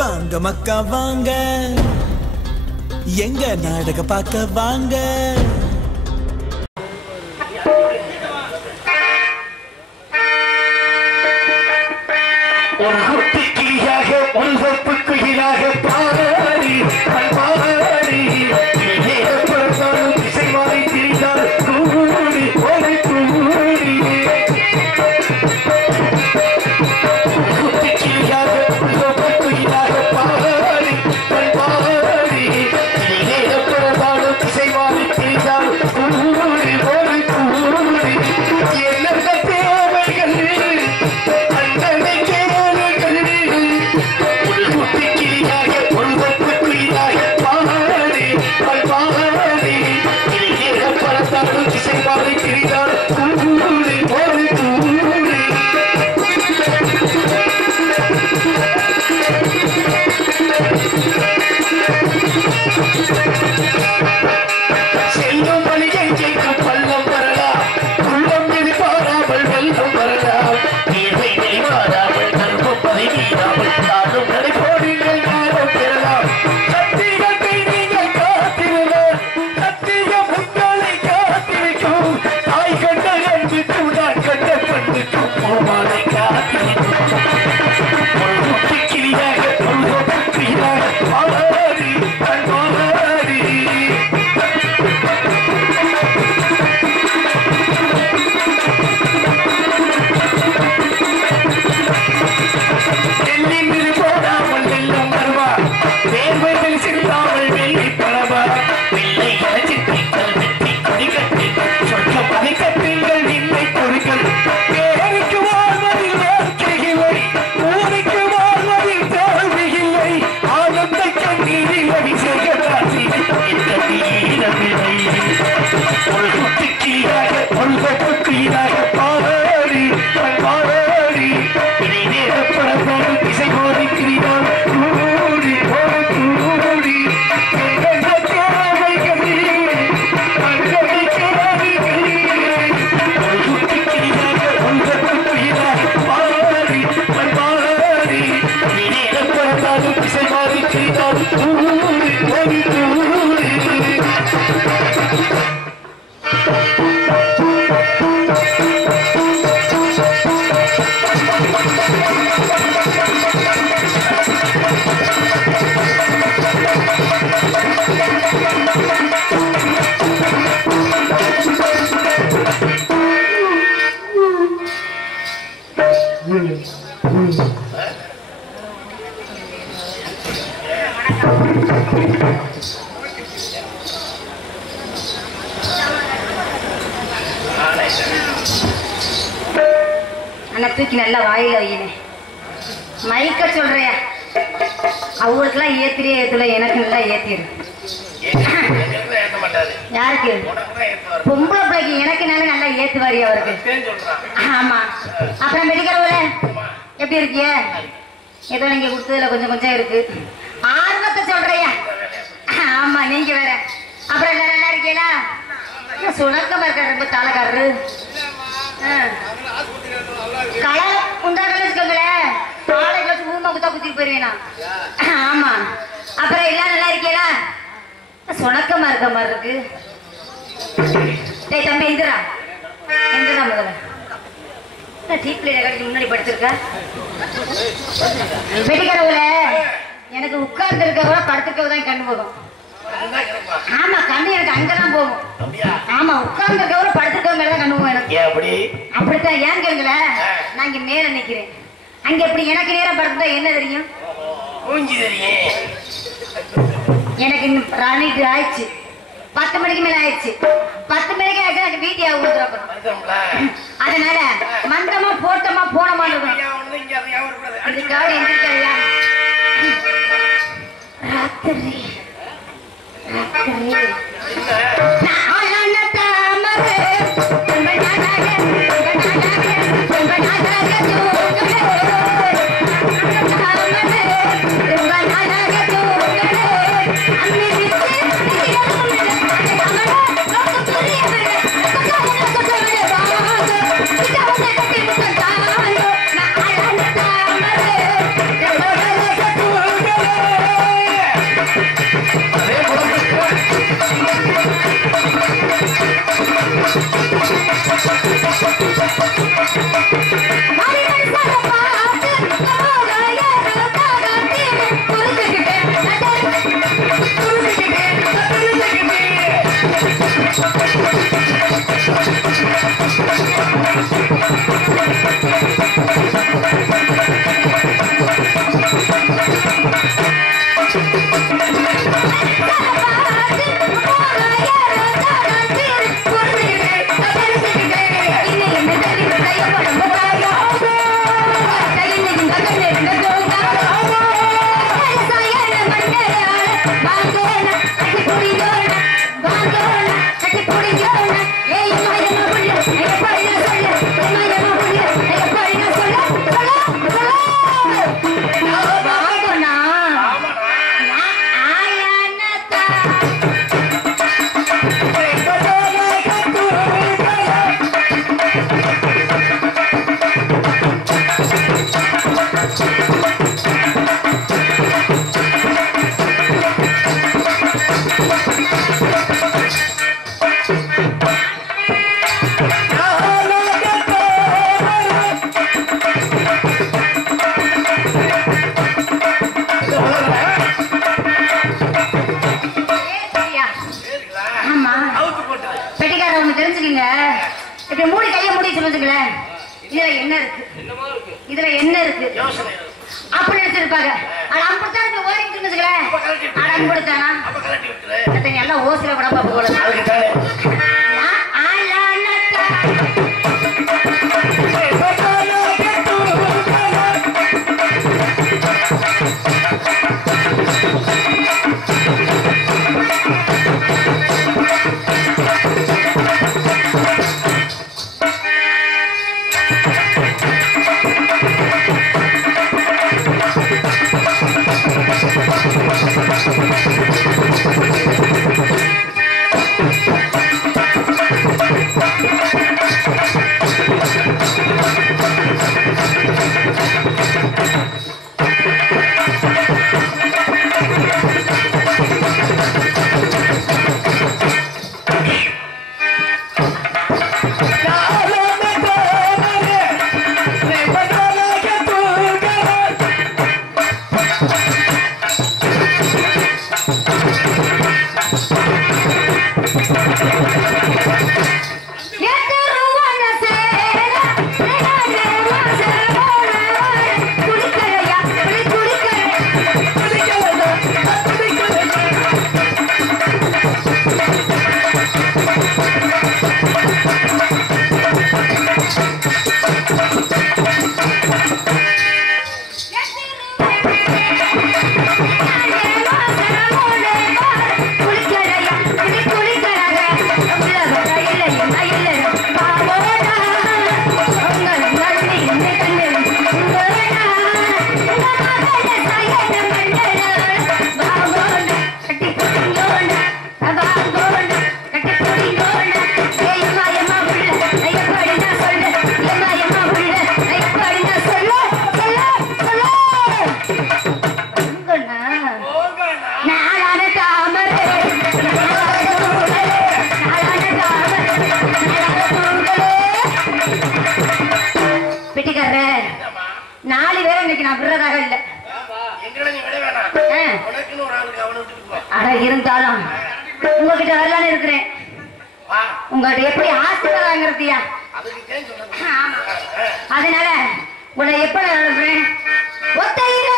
வாங்க மக்கா வாங்க, எங்க நாடக பார்க்க வாங்க. ஒரு குட்டி கிளியாக ஒரு சொப்பு குயிலாக பாடி பாடி பிறந்தாலும் இசைவாய் திரிந்தால் கூடி ஒரு கூடி குட்டி கிளியாக ஒரு சொப்பு குயிலாக பாடி பாடி பிறந்தாலும் இசைவாய் திரிந்தால் கூடி ஒரு கூடி என்ன தேவைகள் செல்லும் வழி எங்கேக்கும் பள்ளம் வரலாம், உள்ளம் எதிர்பாராமல் வெள்ளம் வரலாம், நீர்மை வெளிவாராமல் கருப்பதை மீறாமல் நாடும் நடைபோடுங்கள் நேரம் பெறலாம். சத்தியத்தை நீங்கள் காத்திருந்தால் சத்தியம் உங்களை காத்திருக்கும். தாய் கண்ட அன்புக்கும் நான் கண்ட பெண்ணுக்கும் போமாலை காத்திருக்கும். ஒரு குட்டி கிளியாக ஒரு கிளியாக பாடி பாடி நெல்லில் போடாமல் வெள்ளம் வருவா, வேர்வைகள் சிந்தாமல் வெள்ளி பரவா, வெள்ளை இறச்சிட்டீர்கள் வெற்றி கொடி கட்டீர்கள், சொர்க்கம் அதை கட்டீர்கள் நின்னை பொருட்கள். பேருக்கு வாழ்வதில் வாழ்க்கை இல்லை, ஊருக்கு வாழ்வதில் தோல்வி இல்லை, ஆனந்த கண்ணீரில் அபிஷேக ராசி இந்த நீரமில்லை. ஒரு குட்டி கீழாக ஒரு சொப்பு கீழாக பாடி பாடி இதை நேரப்படப்படும் இசை போதிக்கிறான் கூடி கூடி அண்ணா தூக்கி நல்லா வாயில வையினே மைக்க சொல்றியா? அவங்களுக்குலாம் ஏத்திரியே ஏத்துல எனக்கு நல்லா ஏத்திரு. யாருக்கு? பொம்பளை பிள்ளைக்கு எனக்கு நல்லா ஏத்துவாரி அவருக்கு. ஆமா. அப்புறம் மெடிக்கிறவங்கள எப்படி இருக்கிய? ஏதோ நீங்க கொடுத்ததுல கொஞ்சம் கொஞ்சம் இருக்கு. ஆர்வத்தை சொல்றியா? ஆமா நீங்க வேற. அப்புறம் எல்லாரும் நல்லா இருக்கீங்களா? சுணக்கமா இருக்காரு ரொம்ப தலைக்காரரு. களை உண்டாக்கல வச்சுக்கோங்களேன், காலை கிளாஸ் ஊமா குத்தா குத்திட்டு போயிருவேனா? ஆமா. அப்புறம் எல்லாம் நல்லா இருக்கீங்களா? சுணக்கமா இருக்க மாதிரி இருக்கு. டேய் தம்பி எந்திரா எந்திரா முதல்ல. டீப்ல கட்டிட்டு முன்னாடி படுத்திருக்க வெடிக்கிறவுல எனக்கு உட்கார்ந்து இருக்க கூட படுத்திருக்கதான் கண்ணு போகும். ஆமா கண்ணு எனக்கு அங்கதான் போகும். ஆமா உட்கார்ந்து இருக்க கூட படுத்திருக்க மேலதான் கண்ணு போகும் எனக்கு. அப்படித்தான். ஏன் கேளுங்கள, நான் இங்க மேல நிக்கிறேன், அங்க எப்படி எனக்கு நேரம் படுத்தா என்ன தெரியும்? எனக்கு ராணிட்டு ஆயிடுச்சு, 10 மணிக்கு மேல ஆயிடுச்சு. 10 மணிக்கு ஆயிடுச்சு எனக்கு வீட்டியா ஊத்துறப்ப. அதனால மந்தமா போட்டமா போனமா இதுக்காக எந்திரிக்காயா ராத்திரி இதுல என்ன இருக்கு, இதுல என்ன இருக்கு அப்படி நினைச்சிருப்பாங்க. ஆனா அப்படித்தான் ஓடிட்டு வச்சுக்கலேன். ஆனா அன்படுத்தானா எல்லாம் ஓசில விடப்பா போல இருந்தாலும் உங்ககிட்ட வரலான்னு இருக்கிறேன். உங்கள்கிட்ட எப்படி ஆசைங்கிறதியா அதனால உன்னை எப்படி அனுப்புறேன் ஒத்தையில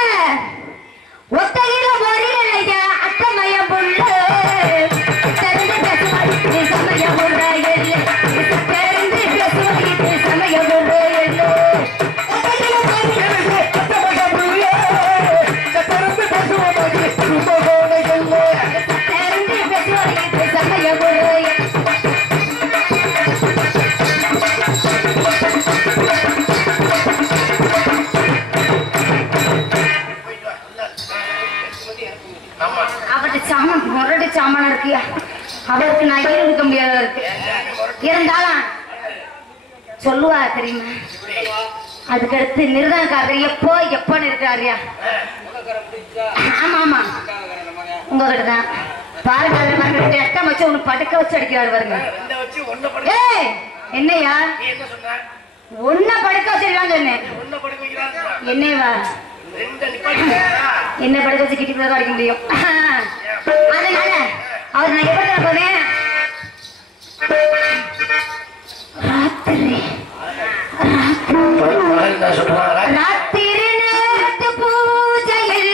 வரையா அத்தமயம் புள்ள தெரிந்து பேசுவாய் சமயம் புள்ள தெரிந்து பேசுவாய் சமயம் புள்ள முரடு சாமான இருக்கியா அவருக்கு நான் இருக்க முடியாத இருக்கு. இருந்தாலும் சொல்லுவா தெரியுமா, அதுக்கடுத்து நிர்தானக்காரர் எப்போன்னு இருக்கிறாரியா. ஆமா ஆமா உங்ககிட்ட தான் பாருங்க எட்டம் வச்சு ஒண்ணு படுக்க வச்சு அடிக்கிறாரு பாருங்க. ஏய் என்னையா ஒன்ன படுக்க வச்சிருக்காங்க என்னையவா என்ன படுக்க வச்சு கிட்டி தான் அடிக்க முடியும். அதனால அவர் நான் எப்படி போனேன் ராத்திரி நேரத்து பூஜையில்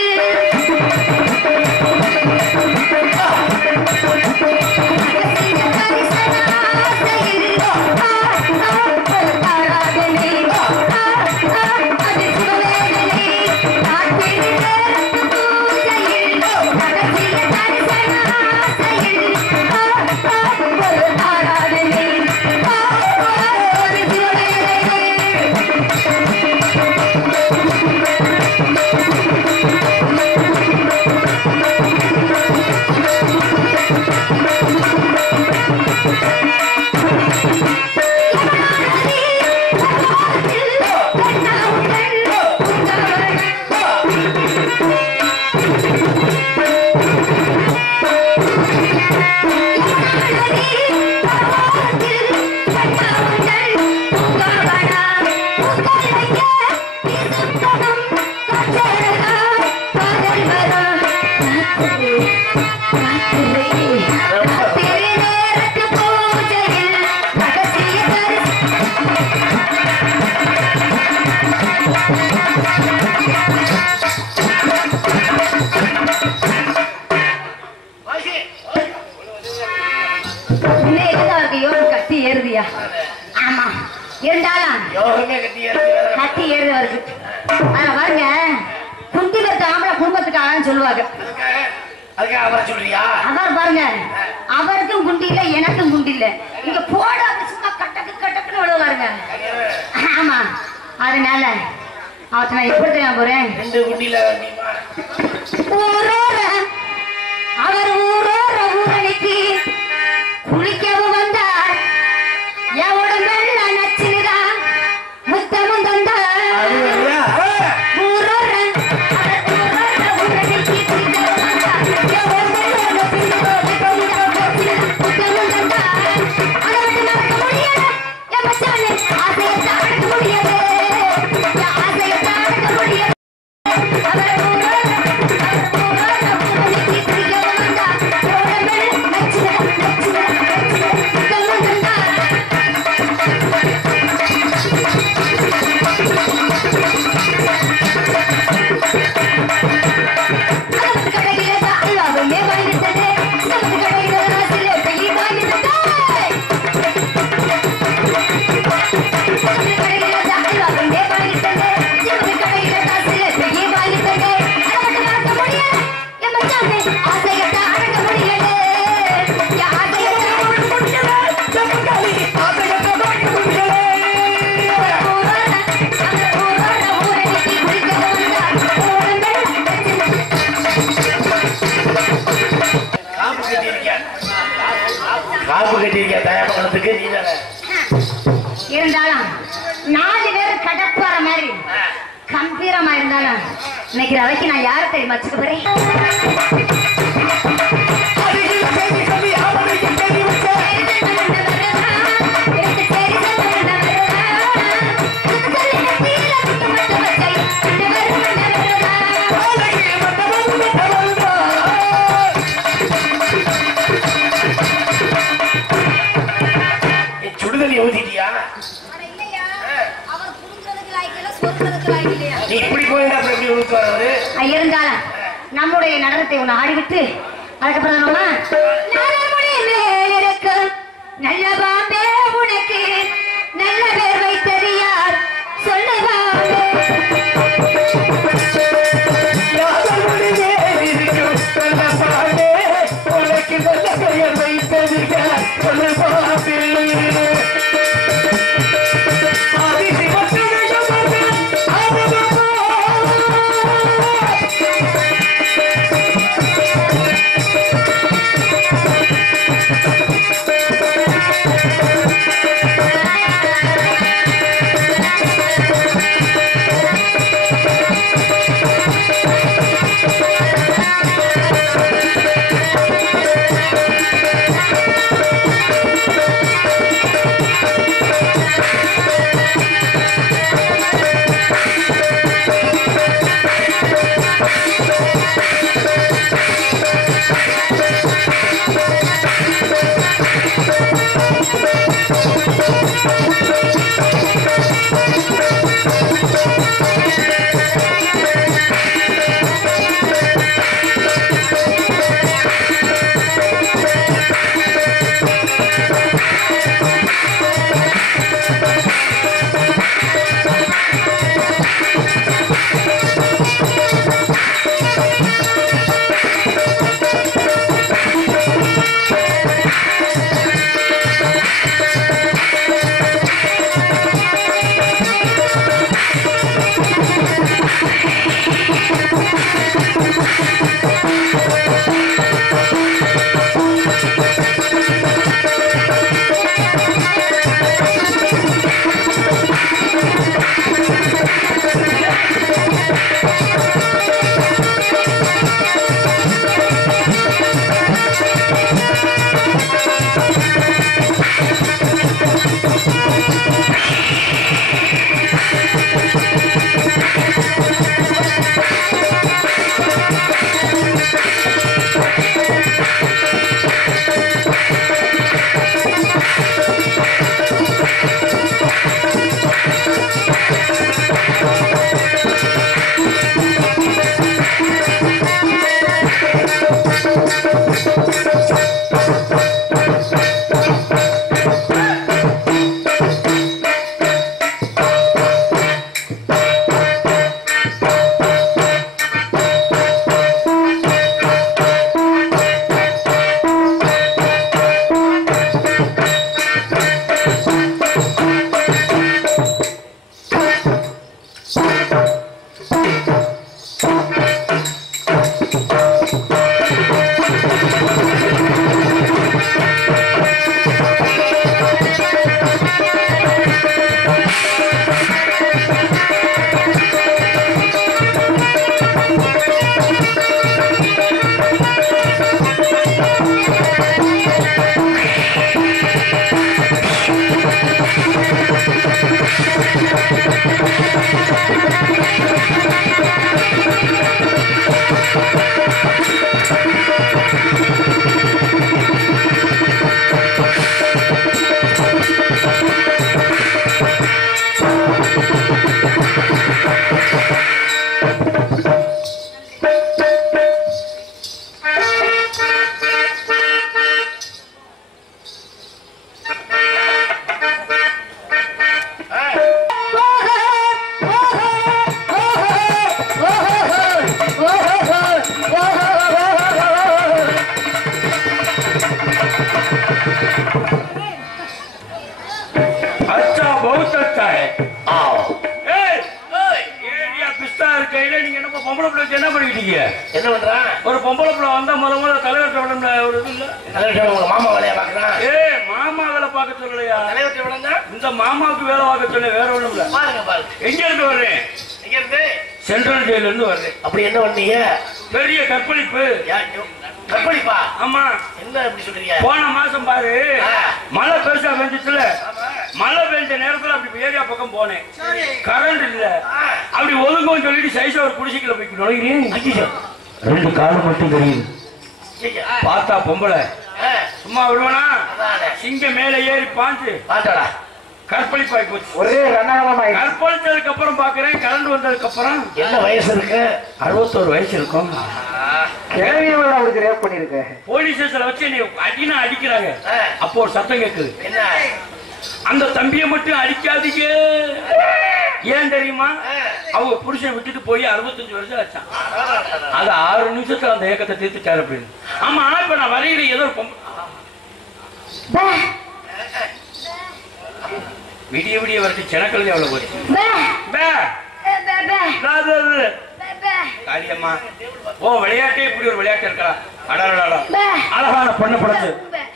கட்டி ஏறுது வருது. ஆனா பாருங்க குண்டி பெற்ற ஆம்பளை குடும்பத்துக்காக சொல்லுவாங்க. அவர் பாருங்க அவருக்கும் குண்டி இல்ல எனக்கும் குண்டி இல்ல. இங்க போட சும்மா கட்டக்கு கட்டக்குன்னு விழுவாருங்க. ஆமா அதனால அவற்றை நான் எப்படி தெரியாம போறேன். ஊரோர அவர் ஊரோர ஊரணிக்கு குளிக்கவும் வந்தார். என் உடம்பெல்ல நச்சுதான் முத்தமும் தந்தார். ஊரோர அவர் ஊரோர ஊரணிக்கு குளிக்கவும் வந்தார். என் உடம்பெல்ல முத்தமும் தந்தார். அதை வந்து மறக்க முடியாது என் மச்சானே. ஆசையை தாழ்க்க முடியாது ஆசையை தாழ்க்க முடியாது. அவர் ஊரோர ஊரணிக்கு குளிக்கவும் வந்தார். என் உடம்பெல்ல நச்சுதான் முத்தமும் தந்தார். இருந்தாலும் 4 பேர் கடப்பாற மாதிரி கம்பீரமா இருந்தாலும் இன்னைக்கு வரைக்கும் நான் யாரை தெரியுமா வச்சுக்க போறேன். இருந்தாலும் நம்முடைய நடனத்தை ஒண்ணு ஆடிவிட்டு அதுக்கப்புறம் நல்ல பாம்பே உனக்கு நல்ல பேர் வைத்தது யார் சொல்லுவா பொம்பளை பிள்ளை என்ன பண்ணிக்கிட்டீங்க? என்ன பண்றான்? ஒரு பொம்பளை பிள்ளை வந்தா முதல்ல தலைவர்கிட்ட விட ஒரு இது இல்ல. தலைவர்கிட்ட உங்க மாமா வேலையை பாக்குறான். மாமா வேலை பார்க்க சொல்லலையா? தலைவர்கிட்ட விடங்க. இந்த மாமாவுக்கு வேலை பார்க்க சொல்ல, வேற ஒண்ணும் இல்ல. பாருங்க பாருங்க. எங்க இருந்து வர்றேன்? எங்க இருந்து? சென்ட்ரல் ஜெயில இருந்து வர்றேன். அப்படி என்ன பண்ணீங்க? பெரிய கற்பழிப்பு. கற்பழிப்பா? ஆமா. என்ன எப்படி சொல்றீங்க? போன மாசம் பாரு, மழை பெருசா பெஞ்சிச்சுல, மழை பெஞ்ச நேரத்துல அப்படி ஏரியா பக்கம் போனேன். கரண்ட் இல்ல, அப்படி ஒதுங்கும் சொல்லிட்டு சைஸா ஒரு குடிசைக்குள்ள போய் நுழைகிறேன். 2 காலம் மட்டும் தெரியுது. பார்த்தா பொம்பளை சும்மா விடுவானா? சிங்க மேல ஏறி பாஞ்சு பாத்தாடா கற்பழிப்பாய் போச்சு. ஒரே ரணகலமா. கற்பழிச்சதுக்கு அப்புறம் பாக்குறேன், கரண்ட் வந்ததுக்கு அப்புறம் என்ன வயசு இருக்கு? 61 வயசு இருக்கும். ரேப் பண்ணிருக்க. போலீஸ் ஸ்டேஷன்ல வச்சு என்னை அடினா அடிக்கிறாங்க. அப்போ ஒரு சத்தம் கேக்குது, என்ன? அந்த தம்பியை மட்டும் அடிக்காதீங்க. ஏன் தெரியுமா? அவங்க புருஷன் விட்டுட்டு போய் 65 வருஷம் ஆச்சான். அது 6 நிமிஷத்துல அந்த ஏக்கத்தை தீர்த்துட்டாரு அப்படின்னு. ஆமா, இப்ப நான் வரையில ஏதோ விடிய விடிய வரைக்கும் செனக்கல் எவ்வளவு போச்சு. காளியம்மா, ஓ விளையாட்டே இப்படி ஒரு விளையாட்டு இருக்கா? அடடா, அழகான பொண்ணு படைச்சு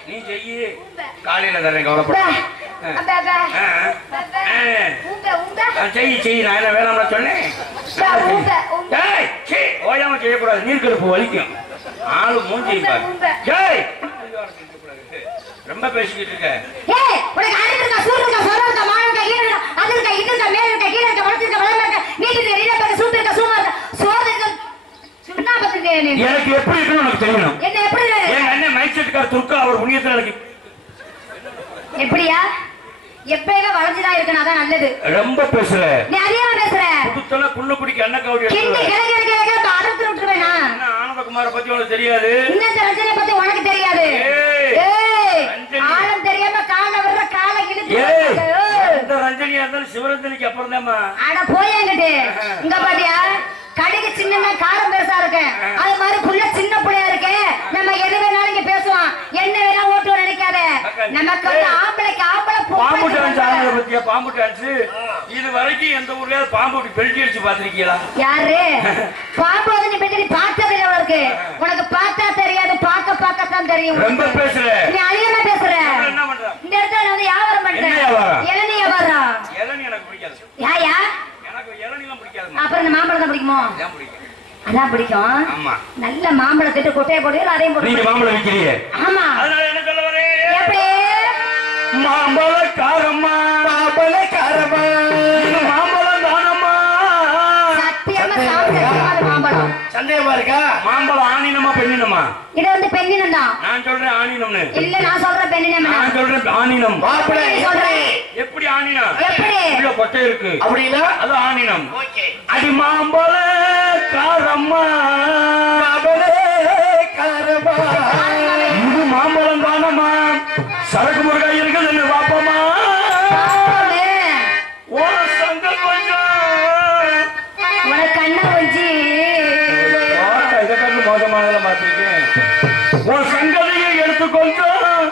நீ செய்யி, காலையில தரேன், கவலைப்பட. செய்யி, நான் என்ன வேணாம்னு சொன்னேன்? ஓயாம செய்யக்கூடாது, நீர் கருப்பு வலிக்கும். ஆளு மூஞ்சி ரொம்ப பேசிக்கிட்டு இருக்க. எனக்கு எப்படி இருக்குன்னு உனக்கு தெரியணும். என் அண்ணன் மைக் செட்டுக்கார துர்கா அவர் புண்ணியத்துல எனக்கு எப்படியா எப்பவே வளைஞ்சுதான் இருக்கணும், அதான் நல்லது. ரொம்ப பேசுற, நீ அதிகமா பேசுற. புதுத்தல புண்ணு பிடிக்க அண்ணன் கவுடி ஆனந்தகுமார பத்தி உனக்கு தெரியாது. இந்த ரஞ்சனை பத்தி உனக்கு தெரியாது. ஆழம் தெரியாம கால வர்ற கால இழுத்து. இந்த ரஞ்சனியா இருந்தாலும் சிவரஞ்சனிக்கு அப்புறம் தான்மா. அட போயங்கிட்டு இங்க பாத்தியா, கடைக்கு சின்ன காரம் பெருசா இருக்கேன், அது மாதிரி புள்ள சின்ன புள்ளையா இருக்கேன். நம்ம எது வேணாலும் இங்க பேசுவோம், என்ன வேணா ஓட்டு நினைக்காத. நமக்கு வந்து ஆம்பளைக்கு ஆம்பளை பாம்பு டான்ஸ் ஆடுற பத்தியா? பாம்பு டான்ஸ் இது வரைக்கும் எந்த ஊர்லயாவது பாம்பு பெல்ட் அடிச்சு பாத்திருக்கீங்களா? யாரு பாம்பு வந்து நீ பெல்ட் பார்த்தது இல்ல? உனக்கு உனக்கு பார்த்தா தெரியாது, பார்க்கத்தான் தெரியும். ரொம்ப பேசுற, நீ அதிகமா பேசுற. என்ன பண்ற? இந்த இடத்துல வந்து வியாபாரம் பண்றேன். இளநீ வியாபாரம். இளநீ எனக்கு பிடிக்காது. யாயா? எனக்கு இளநீலாம் பிடிக்காது. அப்புறம் இந்த மாம்பழம் தான் பிடிக்குமோ? அதான் பிடிக்கும். ஆமா, நல்ல மாம்பழம் திட்டு கொட்டையை போடுவீங்க, அதையும் போடுவீங்க. நீங்க மாம்பழம் விக்கிறீங்க. ஆமா, அதனால என்ன சொல்ல வரேன்? எப்படி மாம்பழக்காரம்மா, மாம்பழக்காரம்மா, மாம்பழம் தானம்மா. சத்தியமா சாப்பிட்டு மாம்பழம் சந்தேகமா இருக்கா? மாம்பழம் ஆணினமா பெண்ணினமா? இது வந்து பெண்ணினம் தான். நான் சொல்றேன் ஆணினம்னு. இல்ல, நான் சொல்றேன் பெண்ணினம். நான் சொல்றேன் ஆணினம். மாப்பிள்ளை சொல்றேன். எப்படி ஆணினம்? எப்படி? உள்ள கொட்டை இருக்கு அப்படினா அது ஆணினம். ஓகே. அடி மாம்பழக்காரம்மா, மாம்பழக்காரம்மா, இது மாம்பழம் தானம்மா. சரக்கு முருகாய் இருக்குது பாப்பமா. ஓ சங்கம் கொஞ்சம் உனக்கு கண்ண கொஞ்சி இதை கண்டு மோசமானதை மாத்திருக்கேன். உன் சங்கதியை எடுத்து கொஞ்சம்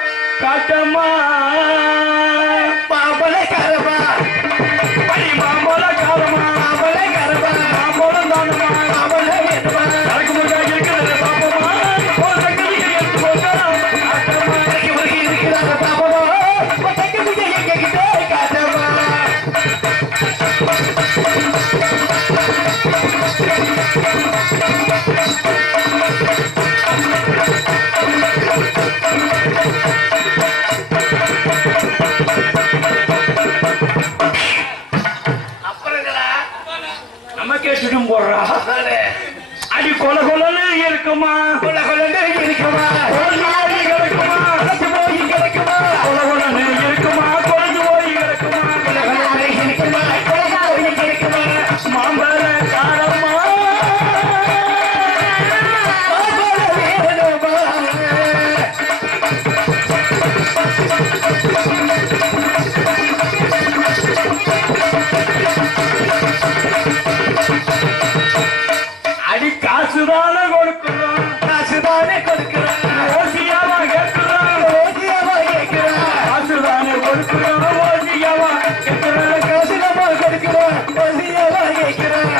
காட்டம்மா. மாம்பழக்காரம்மா, மாம்பழக்காரம்மா, மாம்பழக்காரம்மா, மாம்பழம் தானம்மா, மாம்பழம் வேணுமா. சரக்கு முருகாய் இருக்குது பாப்பமா. உன் சங்கதியை எடுத்து கொஞ்சம் காட்டம்மா. இருக்கிறாங்க பாப்பமா. காட்டம்மா. நமக்கே சுடும் போடுறா. அடி கொல கொலன்னு இருக்குமா, கொல கொலன்னு இருக்குமா, கொலஞ்சு போய் கிடக்குமா, கொலஞ்சு போய் கிடக்குமா, கொல கொலன்னு இருக்குமா, கொலஞ்சு போய் கிடக்குமா, கொல கொலன்னு இருக்குமா, கொல கொலன்னு இருக்குமா. மாம்பழக்காரம்மா, மாம்பழம் வேணுமா. அடி காசுதானே கொடுக்கிறோம், காசுதானே கொடுக்கிறோம், ஓசியாவா கேட்கிறோம், ஓசியாவா கேட்கிறோம், காசுதானே கொடுக்கிறோம், ஓசியாவா கேட்கிறோம், காசுதானே கொடுக்கிறோம், ஓசியாவா கேட்கிறோம்.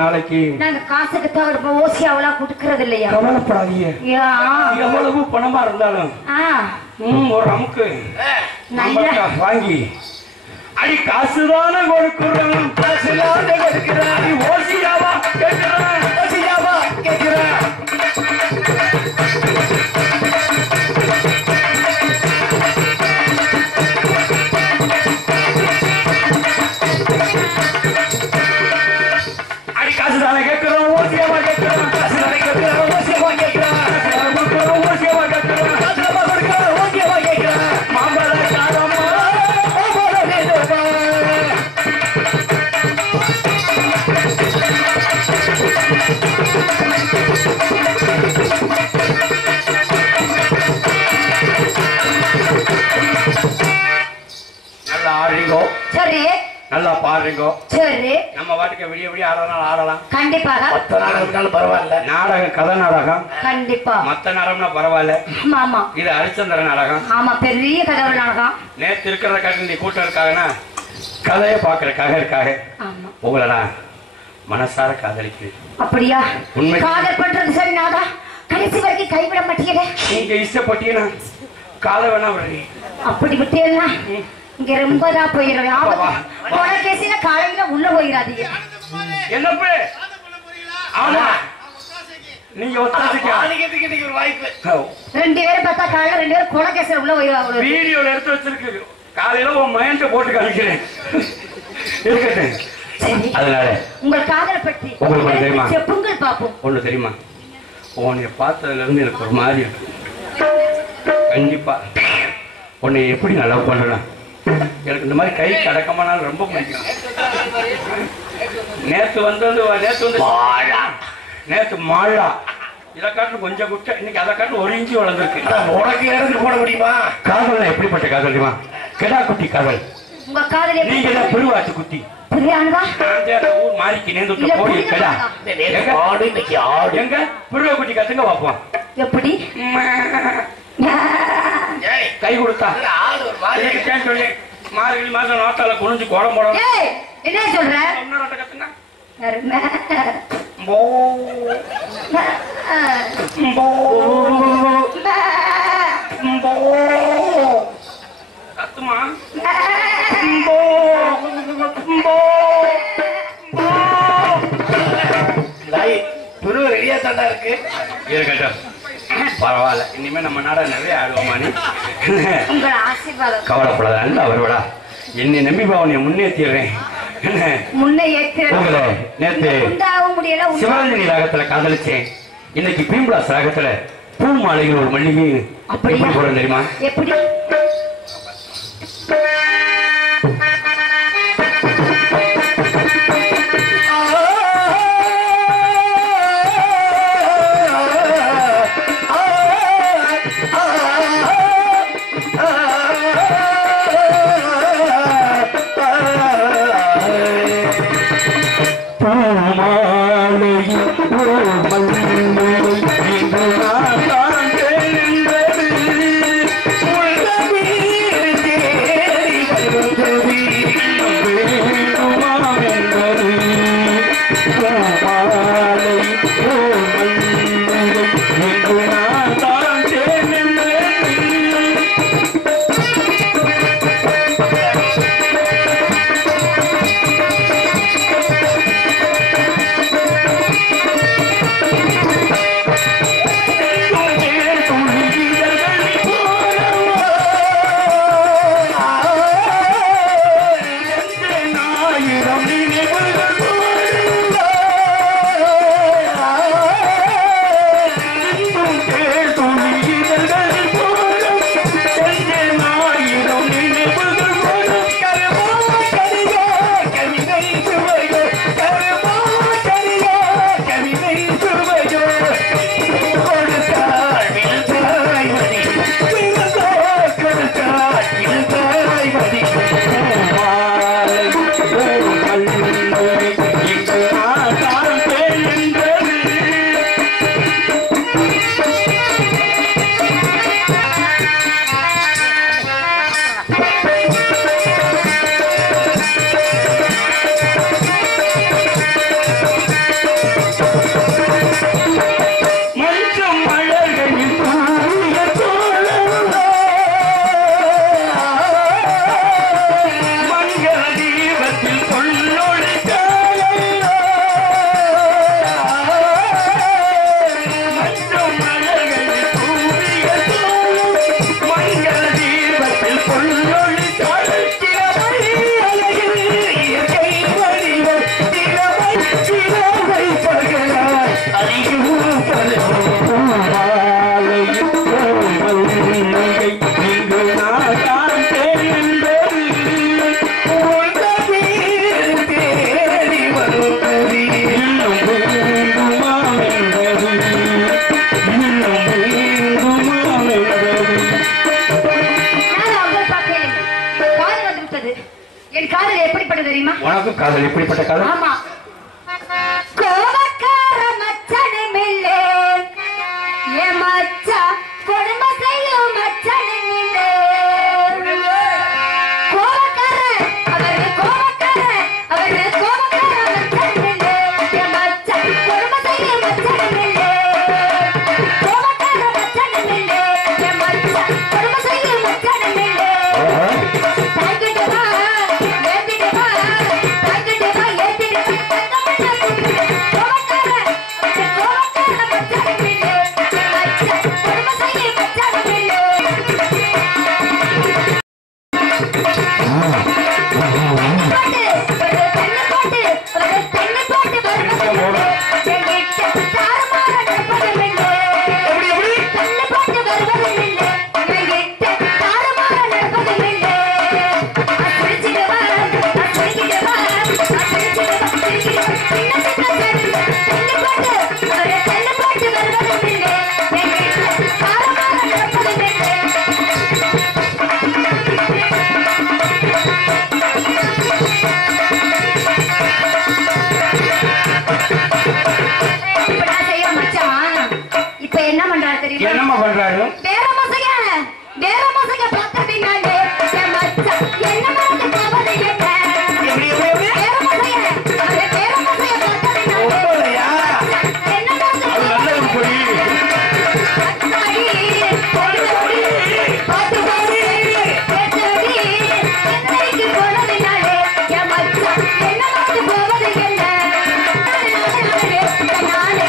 நாளைக்கு நாங்க காசுக்கு தவிர ஓசி அவ்வளவு கொடுக்கறது இல்லையா? கவலைப்படாதீங்க. எவ்வளவு பணமா இருந்தாலும் ஒரு அமுக்கு வாங்கி அடி காசுதானே கொடுக்குறோம். காசுதானே கொடுக்கிறேன். ஓசியாவா கேட்கிறேன். ஓசியாவா கேட்கிறேன். அடி காசுதானே கேட்கிறோம். ஓசியாவா கேட்கிறோம். காசுதானே கேட்கிறோம். ஓசியாவா கேட்கிறோம். ஓசியாவா கேட்கிறோம். காசுதானே கொடுக்கிறோம். ஓசியாவா கேட்கிறோம். மாம்பழ காரமா நல்லா ஆடுறீங்கோ. சரி. நல்லா பாடுறீங்கோ. சரி. நம்ம வாட்டுக்கு விடிய விடிய ஆடலாம். கண்டிப்பாக. மற்ற நாடகம் பரவாயில்ல. நாடகம் கதை நாடகம் கண்டிப்பா. மற்ற நாடகம்னா பரவாயில்ல. ஆமா. இது ஹரிச்சந்திர நாடகம். ஆமா, பெரிய கதை நாடகம். நேத்து இருக்கிறத காட்டு நீ கூட்டம் இருக்காங்கன்னா கதையை பாக்குறதுக்காக இருக்காக. உங்களை நான் மனசார காதலிக்கிறேன். அப்படியா? உண்மை காதல் பண்றது சரி. நாடா கடைசி வரைக்கும் கைவிட மாட்டீங்க. நீங்க இஷ்டப்பட்டீங்கன்னா காலை வேணா விடுறீங்க. அப்படி விட்டீங்கன்னா இங்க ரொம்பதா போயிடும். கேசில காலையில உள்ள போயிடாதீங்க. என்ன ஆமா நீங்க ரெண்டு பேரும் பார்த்தா காலையில ரெண்டு பேரும் கொலை கேசில உள்ள போயிடுவாங்க. வீடியோல எடுத்து வச்சிருக்கு. காலையில உன் மயந்த போட்டு காமிக்கிறேன். இருக்கட்டும். அதனால உங்கள் காதலை பற்றி உங்களுக்கு தெரியுமா? செப்புங்கள் பாப்போம். ஒண்ணு தெரியுமா? உன்னை பார்த்ததுல இருந்து எனக்கு ஒரு மாதிரி இருக்கு. கண்டிப்பா உன்னை எப்படி நல்லா பண்ணலாம். எனக்கு இந்த மாதிரி கை கடக்கமானாலும் ரொம்ப பிடிக்கும். நேத்து மாழா இதை காட்டு கொஞ்சம் குட்டை. இன்னைக்கு அதை காட்டு ஒரு இன்ச்சு வளர்ந்துருக்கு. உனக்கு இடத்துக்கு போட முடியுமா? காதல் எப்படிப்பட்ட காதல் தெரியுமா? கெடா குட்டி காதல். நீங்க தான் பெருவாச்சு குட்டி. ஊர் மாறிக்கு நேர்ந்து போடி கடா. எங்க பெருவா குட்டி கத்துங்க பாப்போம். எப்படி கை கொடுத்தா சொல்லி மார்கழி மாசம் நாத்தால குனிஞ்சு கோலம் போட. என்ன சொல்ற? கத்துங்க. கத்துமா துரு ரெடியா தாண்டா இருக்கு. இருக்கட்டும், பரவாயில்ல. இனிமே நம்ம நாட நிறைய ஆடுவோமானி. கவலைப்படாத, நல்லா வருவடா. என்னை நம்பி உன்னை முன்னேற்றிடுறேன். நேத்து சிவரஞ்சனி ராகத்துல காதலிச்சேன். இன்னைக்கு பீம்லாஸ் ராகத்துல பூ மாலைகள் ஒரு மல்லிகை எப்படி போறேன் தெரியுமா? எப்படி காதல் எப்படிப்பட்ட தெரியுமா? உனக்கு காதல் எப்படிப்பட்ட காதல்? ஆமா. கோவக்கார மச்சனுமில்லே என் மச்சான் கொடுமை செய்யும் மச்சனுமில்லே. கோவக்கார அவரு கோவக்கார மச்சனுமில்லே என் மச்சான் கொடுமை செய்யும் மச்சனுமில்லே. கோவக்கார மச்சனுமில்லே என் மச்சான் கொடுமை செய்யும் மச்சனுமில்லே. தாங்கிட்டு வா ஏத்திட்டு வா தாங்கிட்டு வா ஏத்திட்டு வா கோவக்கார மச்சனுமில்லே என் மச்சான் கொடுமை செய்யும் மச்சனுமில்லே. என்னம்மா பண்றாரு? வேற மசைய பார்த்த பின்னாலே என் மச்சான் என்ன மறந்து போவது என்ன? வேற மசைய பார்த்த பின்னாலே என்ன மறந்து அது நல்லது பொடி. அத்தாடி பொடி பார்த்து போடு கேட்டடி என்னைக்கு போனதினாலே என் மச்சான் என்ன மறந்து போவது என்ன? நானே